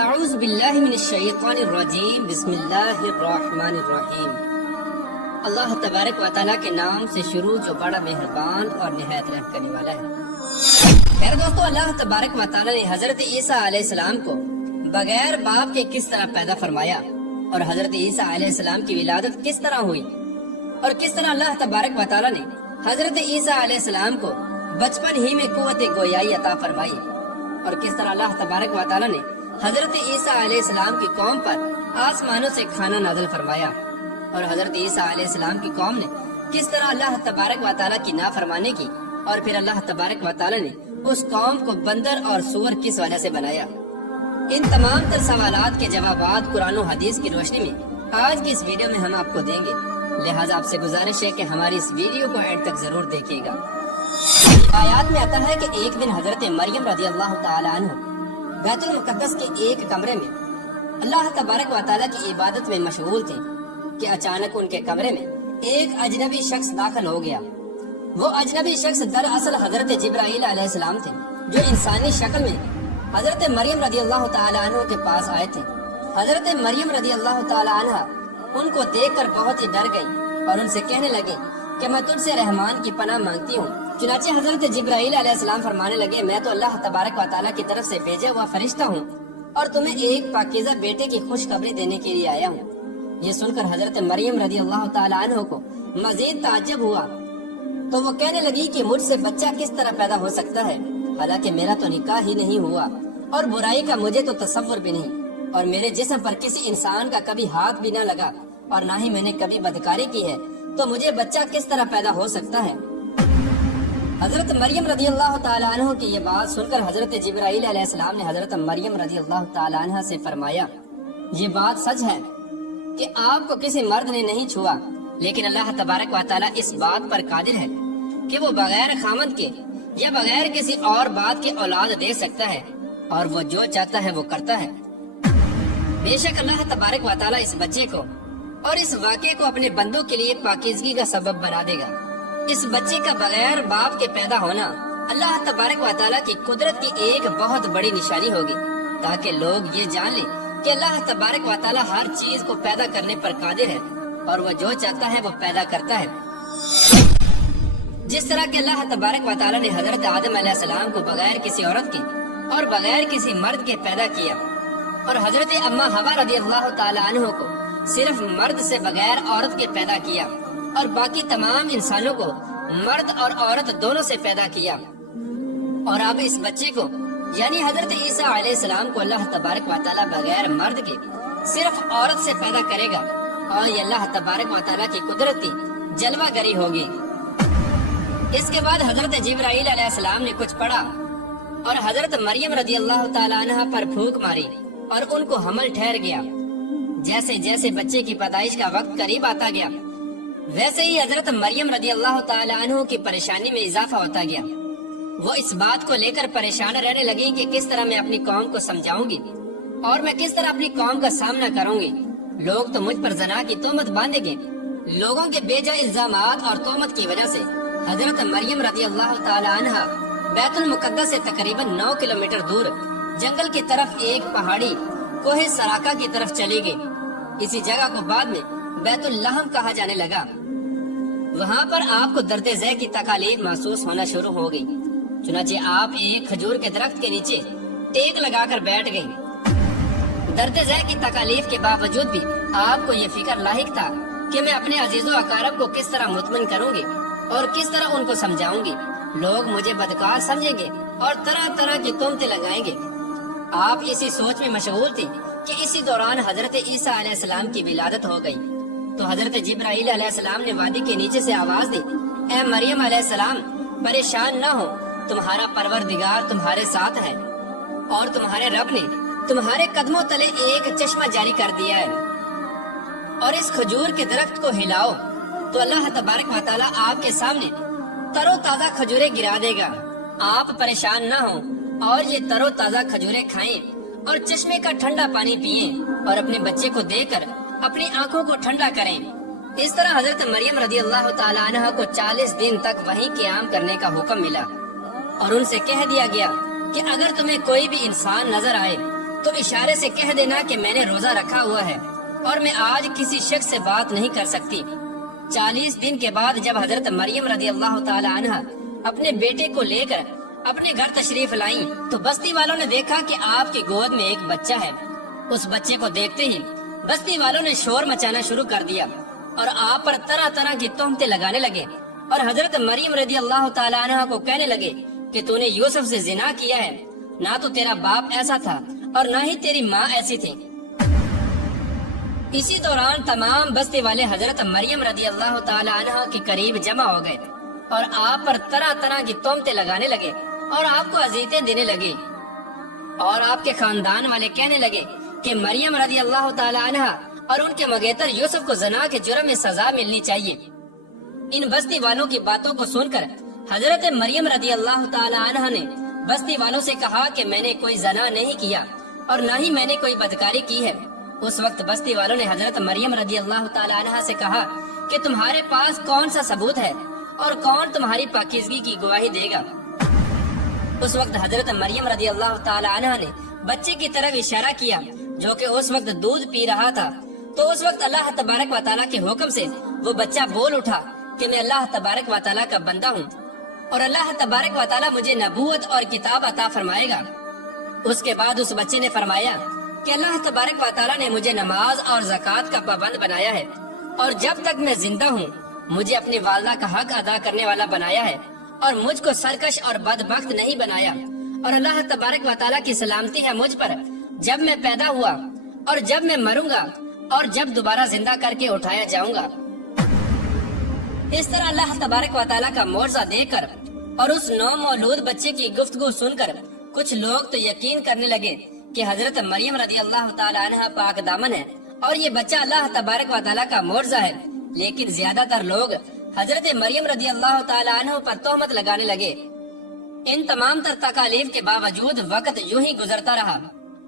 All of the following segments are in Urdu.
اعوذ باللہ من الشیطان الرجیم بسم اللہ الرحمن الرحیم۔ اللہ تبارک و تعالیٰ کے نام سے شروع جو بڑا مہربان اور نہایت رحم کرنے والا ہے۔ خیر دوستو، اللہ تبارک و تعالیٰ نے حضرت عیسیٰ علیہ السلام کو بغیر باپ کے کس طرح پیدا فرمایا اور حضرت عیسیٰ علیہ السلام کی ولادت کس طرح ہوئی اور کس طرح اللہ تبارک و تعالیٰ نے حضرت عیسیٰ علیہ السلام کو بچپن ہی میں قوت گویائی عطا فرمائی اور کس طرح اللہ تبارک و تعالیٰ نے حضرت عیسیٰ علیہ السلام کی قوم پر آسمانوں سے کھانا نازل فرمایا اور حضرت عیسیٰ علیہ السلام کی قوم نے کس طرح اللہ تبارک و تعالیٰ کی نافرمانی کی اور پھر اللہ تبارک و تعالیٰ نے اس قوم کو بندر اور سور کس وجہ سے بنایا۔ ان تمام تر سوالات کے جوابات قرآن و حدیث کی روشنی میں آج کی اس ویڈیو میں ہم آپ کو دیں گے، لہٰذا آپ سے گزارش ہے کہ ہماری اس ویڈیو کو اینڈ تک ضرور دیکھیے گا۔ آیات میں آتا ہے کہ ایک دن حضرت مریم رضی اللہ تعالی عنہ بیت المقدس کے ایک کمرے میں اللہ تبارک و تعالیٰ کی عبادت میں مشغول تھے کہ اچانک ان کے کمرے میں ایک اجنبی شخص داخل ہو گیا۔ وہ اجنبی شخص دراصل حضرت جبرائیل علیہ السلام تھے جو انسانی شکل میں حضرت مریم رضی اللہ تعالی عنہ کے پاس آئے تھے۔ حضرت مریم رضی اللہ تعالی عنہ ان کو دیکھ کر بہت ہی ڈر گئی اور ان سے کہنے لگے کہ میں تجھ سے رحمان کی پناہ مانگتی ہوں۔ چنانچہ حضرت جبرائیل علیہ السلام فرمانے لگے، میں تو اللہ تبارک و تعالیٰ کی طرف سے بھیجا ہوا فرشتہ ہوں اور تمہیں ایک پاکیزہ بیٹے کی خوشخبری دینے کے لیے آیا ہوں۔ یہ سن کر حضرت مریم رضی اللہ تعالی عنہ کو مزید تعجب ہوا تو وہ کہنے لگی کہ مجھ سے بچہ کس طرح پیدا ہو سکتا ہے، حالانکہ میرا تو نکاح ہی نہیں ہوا اور برائی کا مجھے تو تصور بھی نہیں اور میرے جسم پر کسی انسان کا کبھی ہاتھ بھی نہ لگا اور نہ ہی میں نے کبھی بدکاری کی ہے، تو مجھے بچہ کس طرح پیدا ہو سکتا ہے۔ حضرت مریم رضی اللہ تعالی عنہ کی یہ بات سن کر حضرت جبرائیل علیہ السلام نے حضرت مریم رضی اللہ تعالی عنہ سے فرمایا، یہ بات سچ ہے کہ آپ کو کسی مرد نے نہیں چھوا، لیکن اللہ تبارک و تعالی اس بات پر قادر ہے کہ وہ بغیر خامند کے یا بغیر کسی اور بات کے اولاد دے سکتا ہے اور وہ جو چاہتا ہے وہ کرتا ہے۔ بے شک اللہ تبارک و تعالی اس بچے کو اور اس واقعے کو اپنے بندوں کے لیے پاکیزگی کا سبب بنا دے گا۔ اس بچے کا بغیر باپ کے پیدا ہونا اللہ تبارک و تعالیٰ کی قدرت کی ایک بہت بڑی نشانی ہوگی، تاکہ لوگ یہ جان لیں کہ اللہ تبارک و تعالیٰ ہر چیز کو پیدا کرنے پر قادر ہے اور وہ جو چاہتا ہے وہ پیدا کرتا ہے۔ جس طرح کہ اللہ تبارک و تعالیٰ نے حضرت آدم علیہ السلام کو بغیر کسی عورت کی اور بغیر کسی مرد کے پیدا کیا اور حضرت اما حوا رضی اللہ تعالی عنہ کو صرف مرد سے بغیر عورت کے پیدا کیا اور باقی تمام انسانوں کو مرد اور عورت دونوں سے پیدا کیا، اور اب اس بچے کو یعنی حضرت عیسیٰ علیہ السلام کو اللہ تبارک و تعالیٰ بغیر مرد کے صرف عورت سے پیدا کرے گا اور یہ اللہ تبارک و تعالیٰ کی قدرت کی جلوہ گری ہوگی۔ اس کے بعد حضرت جبرائیل علیہ السلام نے کچھ پڑھا اور حضرت مریم رضی اللہ تعالی عنہ پر پھونک ماری اور ان کو حمل ٹھہر گیا۔ جیسے جیسے بچے کی پیدائش کا وقت قریب آتا گیا ویسے ہی حضرت مریم رضی اللہ تعالی عنہ کی پریشانی میں اضافہ ہوتا گیا۔ وہ اس بات کو لے کر پریشان رہنے لگی کہ کس طرح میں اپنی قوم کو سمجھاؤں گی اور میں کس طرح اپنی قوم کا سامنا کروں گی، لوگ تو مجھ پر زنا کی تہمت باندھیں گے۔ لوگوں کے بے جا الزامات اور تہمت کی وجہ سے حضرت مریم رضی اللہ تعالی عنہ بیت المقدس سے تقریباً 9 کلومیٹر دور جنگل کی طرف ایک پہاڑی کوہ سراقہ کی طرف چلی گئی۔ اسی جگہ کو بعد میں بیت اللحم کہا جانے لگا۔ وہاں پر آپ کو درد ذہ کی تکالیف محسوس ہونا شروع ہو گئی، چنانچہ آپ ایک کھجور کے درخت کے نیچے ٹیک لگا کر بیٹھ گئی۔ درد ذہ کی تکالیف کے باوجود بھی آپ کو یہ فکر لاحق تھا کہ میں اپنے عزیز و اقارب کو کس طرح مطمئن کروں گی اور کس طرح ان کو سمجھاؤں گی، لوگ مجھے بدکار سمجھیں گے اور طرح طرح کی تہمتیں لگائیں گے۔ آپ اسی سوچ میں مشغول تھی کہ اسی دوران حضرت عیسیٰ علیہ السلام کی ولادت ہو گئی تو حضرت جبرائیل علیہ السلام نے وادی کے نیچے سے آواز دی، اے مریم علیہ السلام، پریشان نہ ہو، تمہارا پروردگار تمہارے ساتھ ہے اور تمہارے رب نے تمہارے قدموں تلے ایک چشمہ جاری کر دیا ہے، اور اس کھجور کے درخت کو ہلاؤ تو اللہ تبارک و تعالیٰ آپ کے سامنے تر و تازہ کھجوریں گرا دے گا۔ آپ پریشان نہ ہو اور یہ تر و تازہ کھجوریں کھائیں اور چشمے کا ٹھنڈا پانی پئیں اور اپنے بچے کو دے کر اپنی آنکھوں کو ٹھنڈا کریں۔ اس طرح حضرت مریم رضی اللہ تعالی عنہ کو 40 دن تک وحی قیام کرنے کا حکم ملا اور ان سے کہہ دیا گیا کہ اگر تمہیں کوئی بھی انسان نظر آئے تو اشارے سے کہہ دینا کہ میں نے روزہ رکھا ہوا ہے اور میں آج کسی شخص سے بات نہیں کر سکتی۔ 40 دن کے بعد جب حضرت مریم رضی اللہ تعالی عنہ اپنے بیٹے کو لے کر اپنے گھر تشریف لائیں تو بستی والوں نے دیکھا کہ آپ کی گود میں ایک بچہ ہے۔ اس بچے کو دیکھتے ہی بستی والوں نے شور مچانا شروع کر دیا اور آپ پر طرح طرح کی تہمتیں لگانے لگے اور حضرت مریم رضی اللہ تعالی عنہ کو کہنے لگے کہ تو نے یوسف سے زنا کیا ہے، نہ تو تیرا باپ ایسا تھا اور نہ ہی تیری ماں ایسی تھی۔ اسی دوران تمام بستی والے حضرت مریم رضی اللہ تعالی عنہ کے قریب جمع ہو گئے اور آپ پر طرح طرح کی تہمتیں لگانے لگے اور آپ کو اذیتیں دینے لگے، اور آپ کے خاندان والے کہنے لگے کہ مریم رضی اللہ تعالی عنہ اور ان کے مگیتر یوسف کو زنا کے جرم میں سزا ملنی چاہیے۔ ان بستی والوں کی باتوں کو سن کر حضرت مریم رضی اللہ تعالی عنہ نے بستی والوں سے کہا کہ میں نے کوئی زنا نہیں کیا اور نہ ہی میں نے کوئی بدکاری کی ہے۔ اس وقت بستی والوں نے حضرت مریم رضی اللہ تعالی عنہ سے کہا کہ تمہارے پاس کون سا ثبوت ہے اور کون تمہاری پاکیزگی کی گواہی دے گا؟ اس وقت حضرت مریم رضی اللہ تعالی عنہ نے بچے کی طرف اشارہ کیا جو کہ اس وقت دودھ پی رہا تھا، تو اس وقت اللہ تبارک و تعالیٰ کے حکم سے وہ بچہ بول اٹھا کہ میں اللہ تبارک و تعالیٰ کا بندہ ہوں اور اللہ تبارک و تعالیٰ مجھے نبوت اور کتاب عطا فرمائے گا۔ اس کے بعد اس بچے نے فرمایا کہ اللہ تبارک و تعالیٰ نے مجھے نماز اور زکوٰۃ کا پابند بنایا ہے اور جب تک میں زندہ ہوں مجھے اپنی والدہ کا حق ادا کرنے والا بنایا ہے اور مجھ کو سرکش اور بدبخت نہیں بنایا، اور اللہ تبارک و تعالیٰ کی سلامتی ہے مجھ پر جب میں پیدا ہوا اور جب میں مروں گا اور جب دوبارہ زندہ کر کے اٹھایا جاؤں گا۔ اس طرح اللہ تبارک و تعالیٰ کا معجزہ دے کر اور اس نومولود بچے کی گفتگو سن کر کچھ لوگ تو یقین کرنے لگے کہ حضرت مریم رضی اللہ تعالی عنہ پاک دامن ہے اور یہ بچہ اللہ تبارک و تعالیٰ کا معجزہ ہے، لیکن زیادہ تر لوگ حضرت مریم رضی اللہ تعالی عنہ پر تہمت لگانے لگے۔ ان تمام تر تکالیف کے باوجود وقت یوں ہی گزرتا رہا،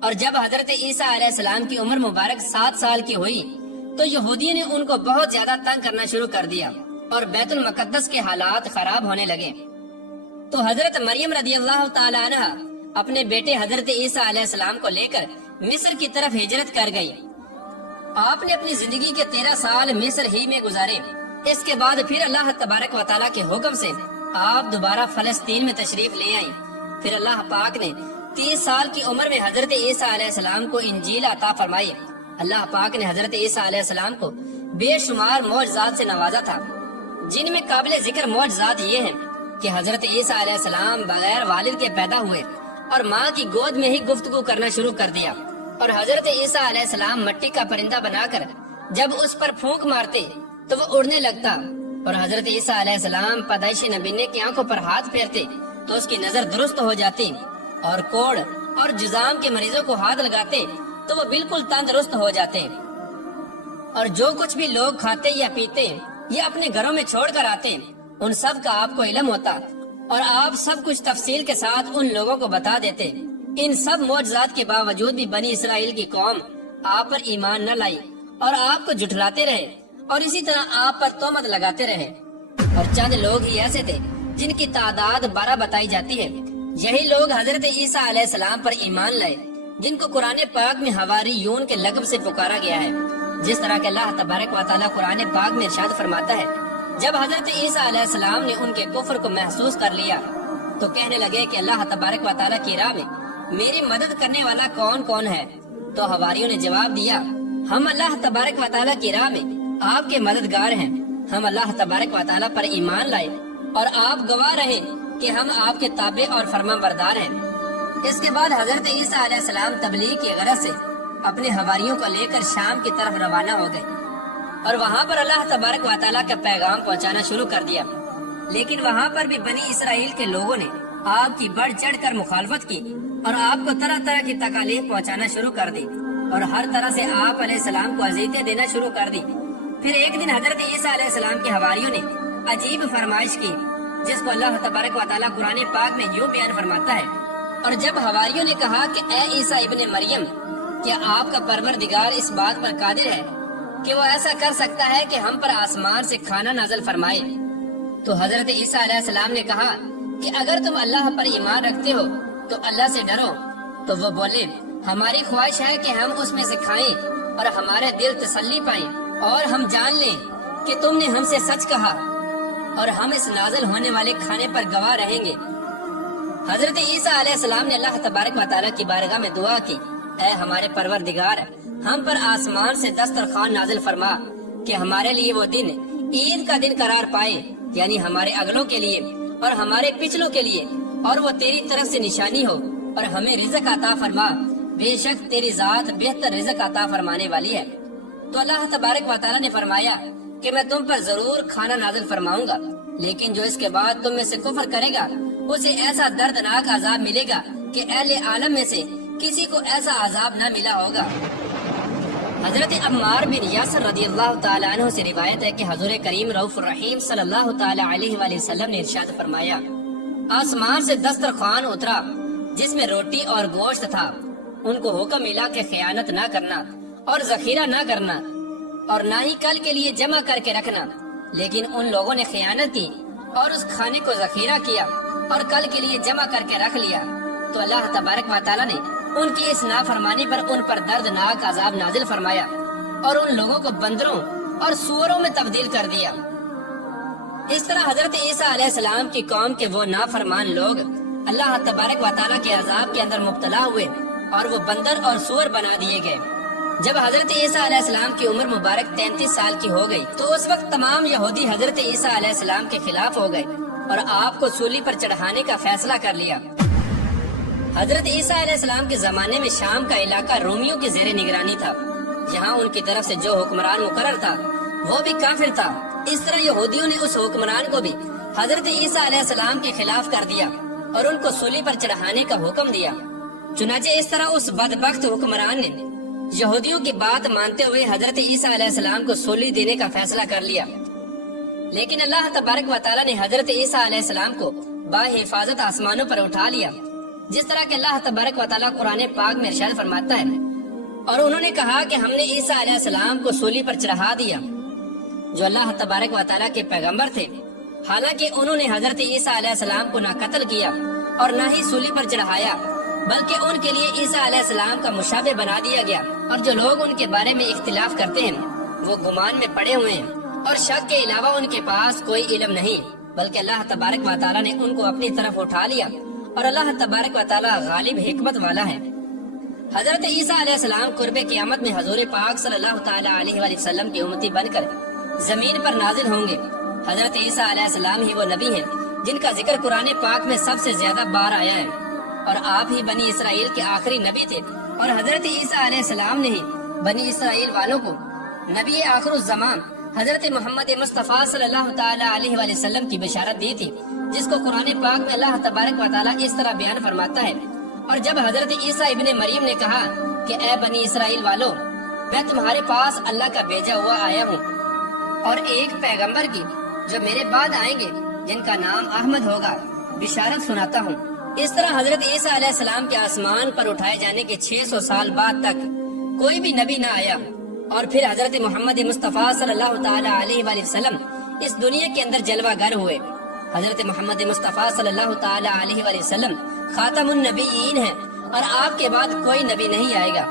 اور جب حضرت عیسیٰ علیہ السلام کی عمر مبارک 7 سال کی ہوئی تو یہودیوں نے ان کو بہت زیادہ تنگ کرنا شروع کر دیا اور بیت المقدس کے حالات خراب ہونے لگے۔ تو حضرت مریم رضی اللہ تعالی عنہ اپنے بیٹے حضرت عیسیٰ علیہ السلام کو لے کر مصر کی طرف ہجرت کر گئی۔ آپ نے اپنی زندگی کے 13 سال مصر ہی میں گزارے۔ اس کے بعد پھر اللہ تبارک و تعالیٰ کے حکم سے آپ دوبارہ فلسطین میں تشریف لے آئیں۔ پھر اللہ پاک نے 30 سال کی عمر میں حضرت عیسیٰ علیہ السلام کو انجیل عطا فرمائی۔ اللہ پاک نے حضرت عیسیٰ علیہ السلام کو بے شمار معجزات سے نوازا تھا، جن میں قابل ذکر معجزات یہ ہیں کہ حضرت عیسیٰ علیہ السلام بغیر والد کے پیدا ہوئے اور ماں کی گود میں ہی گفتگو کرنا شروع کر دیا، اور حضرت عیسیٰ علیہ السلام مٹی کا پرندہ بنا کر جب اس پر پھونک مارتے تو وہ اڑنے لگتا، اور حضرت عیسیٰ علیہ السلام پیدائشی نبینے کی آنکھوں پر ہاتھ پھیرتے تو اس کی نظر درست ہو جاتی، اور کوڑ اور جزام کے مریضوں کو ہاتھ لگاتے تو وہ بالکل تندرست ہو جاتے، اور جو کچھ بھی لوگ کھاتے یا پیتے یا اپنے گھروں میں چھوڑ کر آتے ان سب کا آپ کو علم ہوتا، اور آپ سب کچھ تفصیل کے ساتھ ان لوگوں کو بتا دیتے۔ ان سب معجزات کے باوجود بھی بنی اسرائیل کی قوم آپ پر ایمان نہ لائی اور آپ کو جھٹلاتے رہے اور اسی طرح آپ پر تہمت لگاتے رہے، اور چند لوگ ہی ایسے تھے جن کی تعداد 12 بتائی جاتی ہے۔ یہی لوگ حضرت عیسیٰ علیہ السلام پر ایمان لائے جن کو قرآن پاک میں حواریون کے لقب سے پکارا گیا ہے، جس طرح کہ اللہ تبارک و تعالیٰ قرآن پاک میں ارشاد فرماتا ہے، جب حضرت عیسیٰ علیہ السلام نے ان کے کفر کو محسوس کر لیا تو کہنے لگے کہ اللہ تبارک و تعالیٰ کی راہ میں میری مدد کرنے والا کون کون ہے؟ تو حواریوں نے جواب دیا، ہم اللہ تبارک و تعالیٰ کی راہ میں آپ کے مددگار ہیں، ہم اللہ تبارک و تعالیٰ پر ایمان لائے اور آپ گواہ رہے کہ ہم آپ کے تابع اور فرما بردار ہیں۔ اس کے بعد حضرت عیسیٰ علیہ السلام تبلیغ کی غرض سے اپنے حواریوں کو لے کر شام کی طرف روانہ ہو گئے اور وہاں پر اللہ تبارک و تعالیٰ کا پیغام پہنچانا شروع کر دیا، لیکن وہاں پر بھی بنی اسرائیل کے لوگوں نے آپ کی بڑھ چڑھ کر مخالفت کی اور آپ کو طرح طرح کی تکالیف پہنچانا شروع کر دی اور ہر طرح سے آپ علیہ السلام کو اذیتیں دینا شروع کر دی۔ پھر ایک دن حضرت عیسیٰ علیہ السلام کے حواریوں نے عجیب فرمائش کی جس کو اللہ تبارک و تعالیٰ قرآن پاک میں یوں بیان فرماتا ہے، اور جب حواریوں نے کہا کہ اے عیسیٰ ابن مریم، کیا آپ کا پروردگار اس بات پر قادر ہے کہ وہ ایسا کر سکتا ہے کہ ہم پر آسمان سے کھانا نازل فرمائے؟ تو حضرت عیسیٰ علیہ السلام نے کہا کہ اگر تم اللہ پر ایمان رکھتے ہو تو اللہ سے ڈرو تو وہ بولے ہماری خواہش ہے کہ ہم اس میں سے کھائیں اور ہمارے دل تسلی پائیں اور ہم جان لیں کہ تم نے ہم سے سچ کہا اور ہم اس نازل ہونے والے کھانے پر گواہ رہیں گے۔ حضرت عیسیٰ علیہ السلام نے اللہ تبارک و تعالیٰ کی بارگاہ میں دعا کی، اے ہمارے پروردگار، ہم پر آسمان سے دسترخوان نازل فرما کہ ہمارے لیے وہ دن عید کا دن قرار پائے، یعنی ہمارے اگلوں کے لیے اور ہمارے پچھلوں کے لیے، اور وہ تیری طرف سے نشانی ہو، اور ہمیں رزق عطا فرما، بے شک تیری ذات بہتر رزق عطا فرمانے والی ہے۔ تو اللہ تبارک و تعالیٰ نے فرمایا کہ میں تم پر ضرور کھانا نازل فرماؤں گا، لیکن جو اس کے بعد تم میں سے کفر کرے گا اسے ایسا دردناک عذاب ملے گا کہ اہل عالم میں سے کسی کو ایسا عذاب نہ ملا ہوگا۔ حضرت عمار بن یاسر رضی اللہ تعالیٰ عنہ سے روایت ہے کہ حضور کریم رؤوف الرحیم صلی اللہ تعالیٰ علیہ وآلہ وسلم نے ارشاد فرمایا، آسمان سے دسترخوان اترا جس میں روٹی اور گوشت تھا، ان کو حکم ملا کہ خیانت نہ کرنا اور ذخیرہ نہ کرنا اور نہ ہی کل کے لیے جمع کر کے رکھنا، لیکن ان لوگوں نے خیانت کی اور اس کھانے کو ذخیرہ کیا اور کل کے لیے جمع کر کے رکھ لیا، تو اللہ تبارک و تعالیٰ نے ان کی اس نافرمانی پر ان پر دردناک عذاب نازل فرمایا اور ان لوگوں کو بندروں اور سوروں میں تبدیل کر دیا۔ اس طرح حضرت عیسیٰ علیہ السلام کی قوم کے وہ نافرمان لوگ اللہ تبارک و تعالیٰ کے عذاب کے اندر مبتلا ہوئے اور وہ بندر اور سور بنا دیے گئے۔ جب حضرت عیسیٰ علیہ السلام کی عمر مبارک 33 سال کی ہو گئی تو اس وقت تمام یہودی حضرت عیسیٰ علیہ السلام کے خلاف ہو گئے اور آپ کو سولی پر چڑھانے کا فیصلہ کر لیا۔ حضرت عیسیٰ علیہ السلام کے زمانے میں شام کا علاقہ رومیوں کی زیر نگرانی تھا، یہاں ان کی طرف سے جو حکمران مقرر تھا وہ بھی کافر تھا۔ اس طرح یہودیوں نے اس حکمران کو بھی حضرت عیسیٰ علیہ السلام کے خلاف کر دیا اور ان کو سولی پر چڑھانے کا حکم دیا۔ چنانچہ اس طرح اس بدبخت حکمران نے یہودیوں کی بات مانتے ہوئے حضرت عیسیٰ علیہ السلام کو سولی دینے کا فیصلہ کر لیا، لیکن اللہ تبارک و تعالیٰ نے حضرت عیسیٰ علیہ السلام کو باحفاظت آسمانوں پر اٹھا لیا، جس طرح کہ اللہ تبارک و تعالیٰ قرآن پاک میں ارشاد فرماتا ہے، اور انہوں نے کہا کہ ہم نے عیسیٰ علیہ السلام کو سولی پر چڑھا دیا، جو اللہ تبارک و تعالیٰ کے پیغمبر تھے، حالانکہ انہوں نے حضرت عیسیٰ علیہ السلام کو نہ قتل کیا اور نہ ہی سولی پر چڑھایا، بلکہ ان کے لیے عیسیٰ علیہ السلام کا مشابہ بنا دیا گیا، اور جو لوگ ان کے بارے میں اختلاف کرتے ہیں وہ گمان میں پڑے ہوئے ہیں اور شک کے علاوہ ان کے پاس کوئی علم نہیں، بلکہ اللہ تبارک و تعالیٰ نے ان کو اپنی طرف اٹھا لیا اور اللہ تبارک و تعالیٰ غالب حکمت والا ہے۔ حضرت عیسیٰ علیہ السلام قرب قیامت میں حضور پاک صلی اللہ تعالیٰ علیہ وآلہ وسلم کی امتی بن کر زمین پر نازل ہوں گے۔ حضرت عیسیٰ علیہ السلام ہی وہ نبی ہیں جن کا ذکر قرآن پاک میں سب سے زیادہ بار آیا ہے، اور آپ ہی بنی اسرائیل کے آخری نبی تھے، اور حضرت عیسیٰ علیہ السلام نے ہی بنی اسرائیل والوں کو نبی آخر الزمان حضرت محمد مصطفیٰ صلی اللہ تعالیٰ علیہ وآلہ وسلم کی بشارت دی تھی، جس کو قرآن پاک میں اللہ تبارک و تعالیٰ اس طرح بیان فرماتا ہے، اور جب حضرت عیسیٰ ابن مریم نے کہا کہ اے بنی اسرائیل والو، میں تمہارے پاس اللہ کا بھیجا ہوا آیا ہوں اور ایک پیغمبر کی جو میرے بعد آئیں گے جن کا نام احمد ہوگا بشارت سناتا ہوں۔ اس طرح حضرت عیسیٰ علیہ السلام کے آسمان پر اٹھائے جانے کے 600 سال بعد تک کوئی بھی نبی نہ آیا، اور پھر حضرت محمد مصطفیٰ صلی اللہ تعالیٰ علیہ وآلہ وسلم اس دنیا کے اندر جلوہ گر ہوئے۔ حضرت محمد مصطفیٰ صلی اللہ تعالیٰ علیہ وآلہ وسلم خاتم النبیین ہیں، اور آپ کے بعد کوئی نبی نہیں آئے گا۔